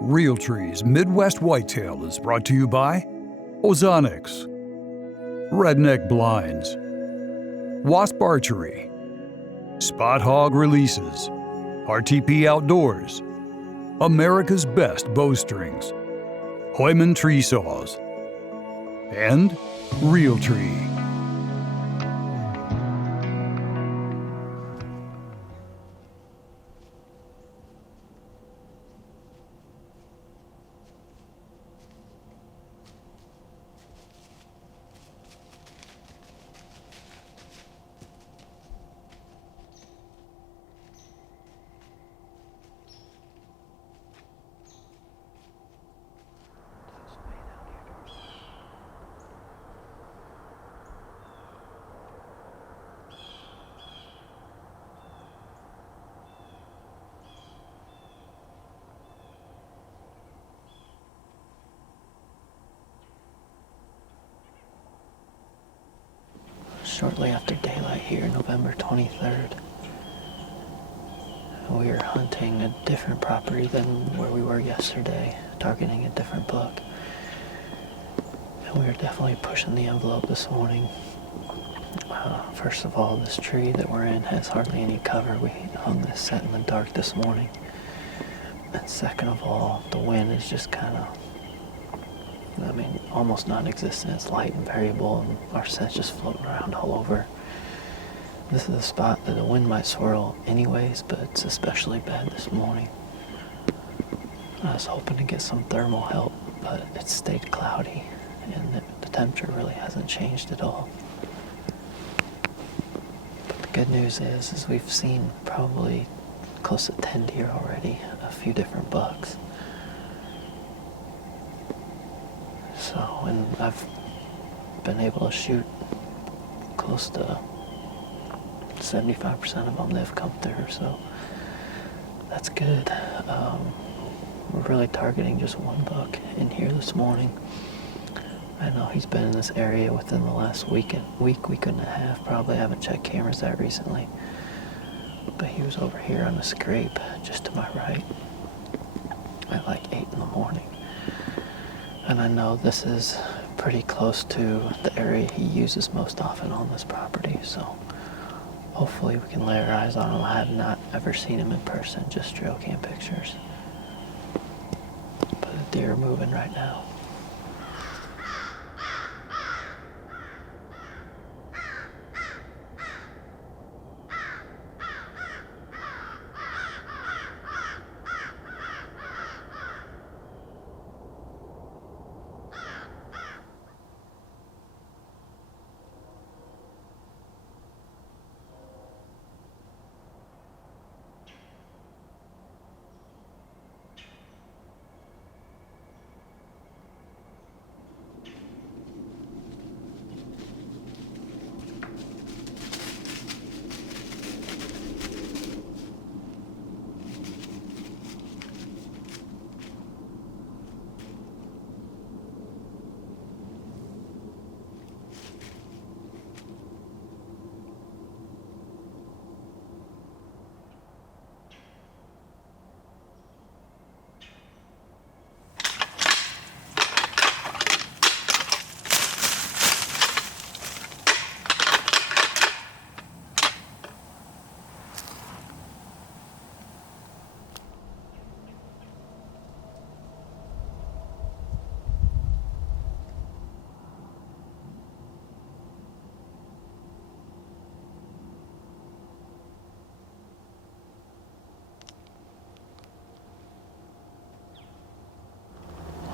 Realtree's Midwest Whitetail is brought to you by Ozonics, Redneck Blinds, Wasp Archery, Spot Hog Releases, RTP Outdoors, America's Best Bowstrings, Hoyman Tree Saws, and Realtree. Shortly after daylight here, November 23rd. We are hunting a different property than where we were yesterday, targeting a different buck. And we are definitely pushing the envelope this morning. First of all, this tree that we're in has hardly any cover. We hung this set in the dark this morning. And second of all, the wind is just kind of, almost non-existent. It's light and variable, and our set's just floating around all over. This is a spot that the wind might swirl anyways, but it's especially bad this morning. I was hoping to get some thermal help, but it stayed cloudy, and the temperature really hasn't changed at all. But the good news is we've seen probably close to 10 deer already, a few different bucks. So, and I've been able to shoot close to 75% of them that have come through, so that's good. We're really targeting just one buck in here this morning. I know he's been in this area within the last week and a half. Probably haven't checked cameras that recently. But he was over here on the scrape, just to my right, at like 8 in the morning. And I know this is pretty close to the area he uses most often on this property, so hopefully we can lay our eyes on him. I have not ever seen him in person, just trail cam pictures. But the deer are moving right now.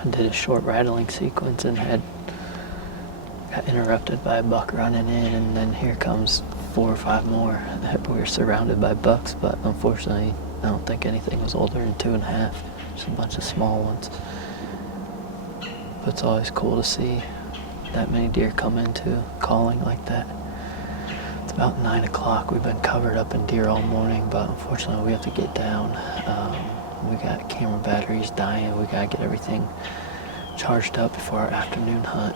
I did a short rattling sequence and got interrupted by a buck running in, and then here comes 4 or 5 more. We were surrounded by bucks, but unfortunately I don't think anything was older than 2.5. Just a bunch of small ones. But it's always cool to see that many deer come into calling like that. It's about 9 o'clock. We've been covered up in deer all morning, but unfortunately we have to get down. We got camera batteries dying. We gotta get everything charged up before our afternoon hunt.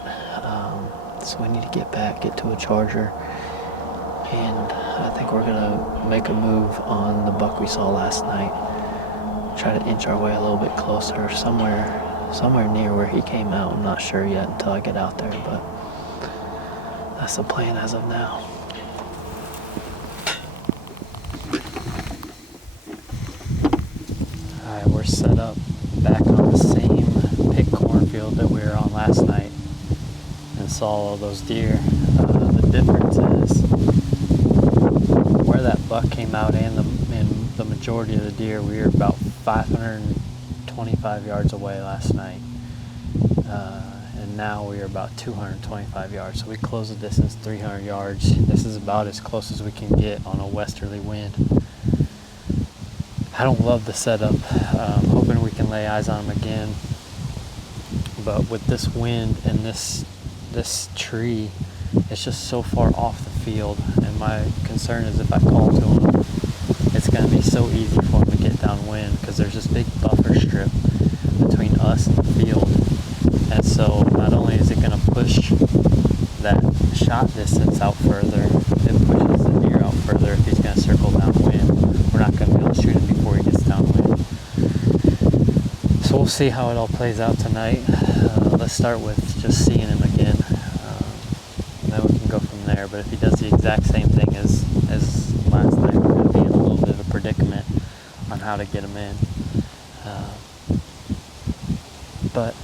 So we need to get to a charger. And I think we're gonna make a move on the buck we saw last night. try to inch our way a little bit closer, somewhere near where he came out. I'm not sure yet until I get out there, but that's the plan as of now. Alright, we're set up back on the same pig cornfield that we were on last night and saw all those deer. The difference is where that buck came out and the majority of the deer, we were about 525 yards away last night. And now we are about 225 yards. So we closed the distance 300 yards. This is about as close as we can get on a westerly wind. I don't love the setup. I'm hoping we can lay eyes on him again. But with this wind and this tree, it's just so far off the field. And my concern is if I call to him, it's going to be so easy for him to get downwind because there's this big buffer strip between us and the field. And so not only is it going to push that shot distance out further, it pushes the deer out further if he's going to circle downwind. We're not going to be able to shoot him before he gets downwind. So we'll see how it all plays out tonight. Let's start with just seeing him again. And then we can go from there. But if he does the exact same thing as last night, we're going to be in a little bit of a predicament on how to get him in. But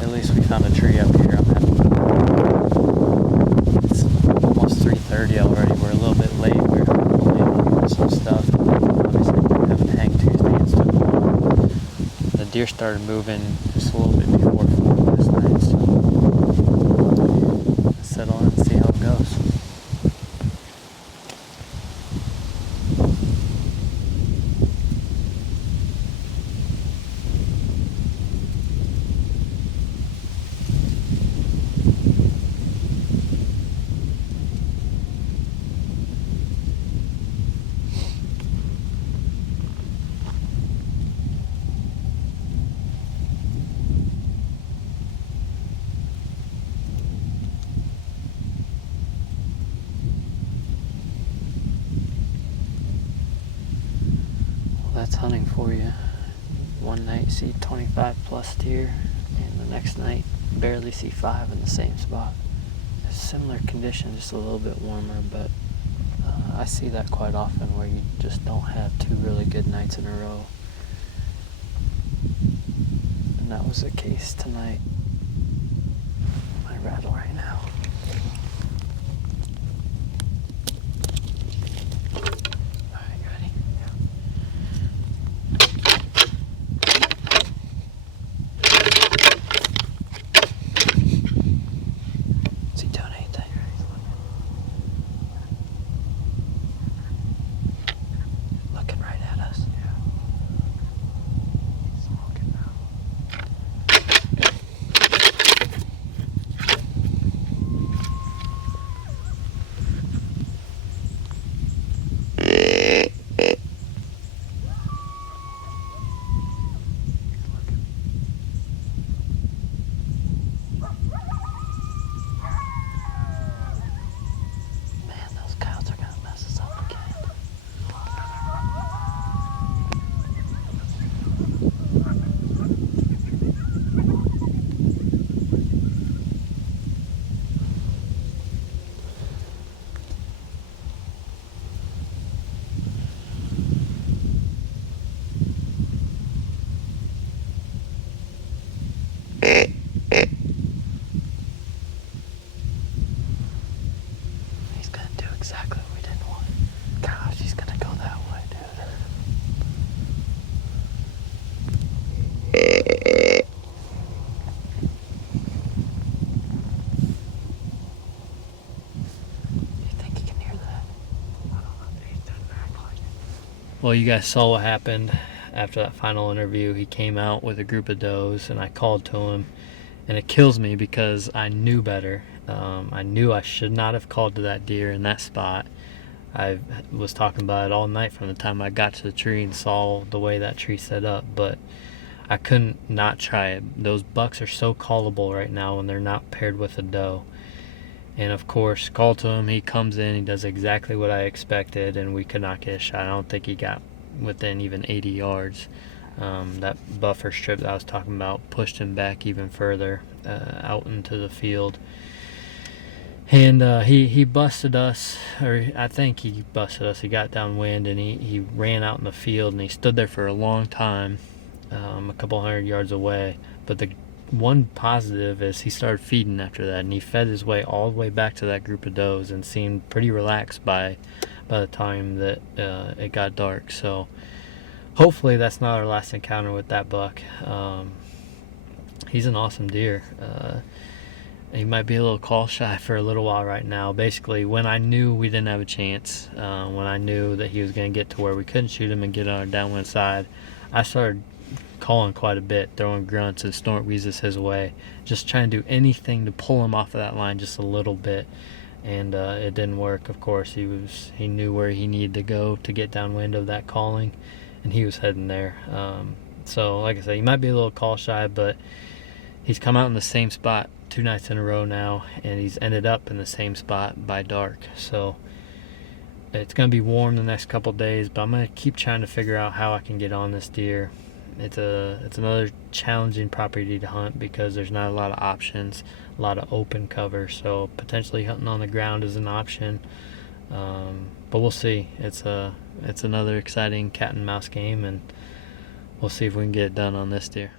at least we found a tree up here. I'm happy. It's almost 3:30 already. We're a little bit late. We're doing some stuff. Obviously, we have a hang Tuesday and stuff. The deer started moving just a little bit before 4 last night. So let's settle in and see how it goes. That's hunting for you. One night see 25 plus deer, and the next night barely see 5 in the same spot. It's similar condition, just a little bit warmer, but I see that quite often where you just don't have 2 really good nights in a row. And that was the case tonight. I rattle right now. He's gonna do exactly what we didn't want. Gosh, he's gonna go that way, dude. You think he can hear that? I don't know. He doesn't act like it. Well, you guys saw what happened after that final interview. He came out with a group of does, and I called to him. And it kills me because I knew better. I knew I should not have called to that deer in that spot. I was talking about it all night from the time I got to the tree and saw the way that tree set up, but I couldn't not try it. Those bucks are so callable right now when they're not paired with a doe. And of course, call to him, he comes in, he does exactly what I expected, and we could not get a shot. I don't think he got within even 80 yards. That buffer strip that I was talking about pushed him back even further out into the field. And he busted us, or I think he busted us. He got downwind and he ran out in the field, and he stood there for a long time, a couple hundred yards away. But the one positive is he started feeding after that, and he fed his way all the way back to that group of does and seemed pretty relaxed by the time that it got dark. So hopefully that's not our last encounter with that buck. He's an awesome deer. He might be a little call shy for a little while right now. Basically, when I knew we didn't have a chance, when I knew that he was going to get to where we couldn't shoot him and get on our downwind side, I started calling quite a bit, throwing grunts and snort wheezes his way, just trying to do anything to pull him off of that line just a little bit. And it didn't work. Of course, he knew where he needed to go to get downwind of that calling, and he was heading there. So, like I said, he might be a little call shy, but he's come out in the same spot 2 nights in a row now, and he's ended up in the same spot by dark. So it's going to be warm the next couple days, but I'm going to keep trying to figure out how I can get on this deer. It's another challenging property to hunt because there's not a lot of options, a lot of open cover. So potentially hunting on the ground is an option, but we'll see. It's another exciting cat and mouse game, and we'll see if we can get it done on this deer.